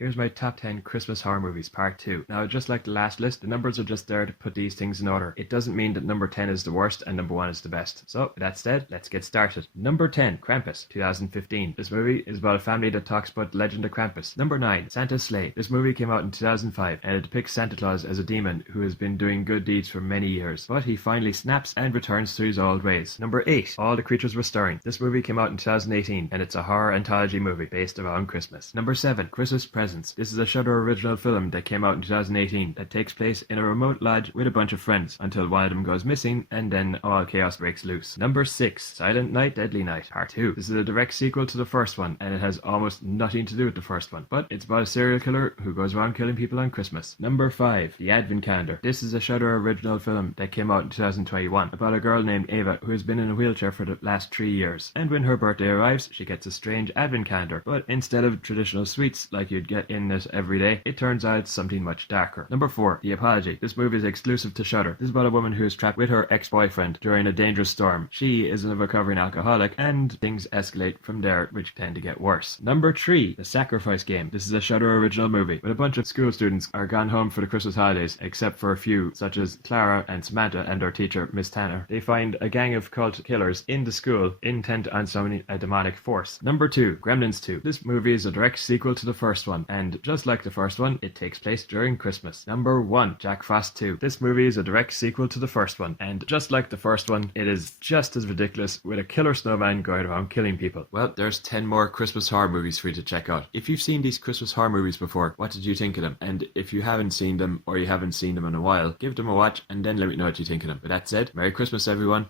here's my top 10 Christmas horror movies, part 2. Now, just like the last list, the numbers are just there to put these things in order. It doesn't mean that number 10 is the worst and number 1 is the best. So, with that said, let's get started. Number 10, Krampus, 2015. This movie is about a family that talks about the legend of Krampus. Number 9, Santa's Sleigh. This movie came out in 2005 and it depicts Santa Claus as a demon who has been doing good deeds for many years, but he finally snaps and returns to his old ways. Number 8, All the Creatures Were Stirring. This movie came out in 2018 and it's a horror anthology movie based around Christmas. Number 7, Christmas Presents. This is a Shudder original film that came out in 2018 that takes place in a remote lodge with a bunch of friends until one of them goes missing and then all chaos breaks loose. Number 6, Silent Night, Deadly Night, Part 2. This is a direct sequel to the first one and it has almost nothing to do with the first one, but it's about a serial killer who goes around killing people on Christmas. Number 5, The Advent Calendar. This is a Shudder original film that came out in 2021 about a girl named Ava who has been in a wheelchair for the last 3 years, and when her birthday arrives she gets a strange advent calendar, but instead of traditional sweets like you'd get in it every day, it turns out it's something much darker. Number 4, The Apology. This movie is exclusive to Shudder. This is about a woman who is trapped with her ex-boyfriend during a dangerous storm. She is a recovering alcoholic and things escalate from there, which tend to get worse. Number 3, The Sacrifice Game. This is a Shudder original movie with a bunch of school students are gone home for the Christmas holidays, except for a few such as Clara and Samantha and their teacher Miss Tanner. They find a gang of cult killers in the school intent on summoning a demonic force. Number 2, Gremlins 2. This movie is a direct sequel to the first one, and just like the first one, it takes place during Christmas. Number 1, Jack Frost 2. This movie is a direct sequel to the first one, and just like the first one, it is just as ridiculous with a killer snowman going around killing people. Well, there's 10 more Christmas horror movies for you to check out. If you've seen these Christmas horror movies before, what did you think of them? And if you haven't seen them, or you haven't seen them in a while, give them a watch and then let me know what you think of them. With that said, Merry Christmas everyone.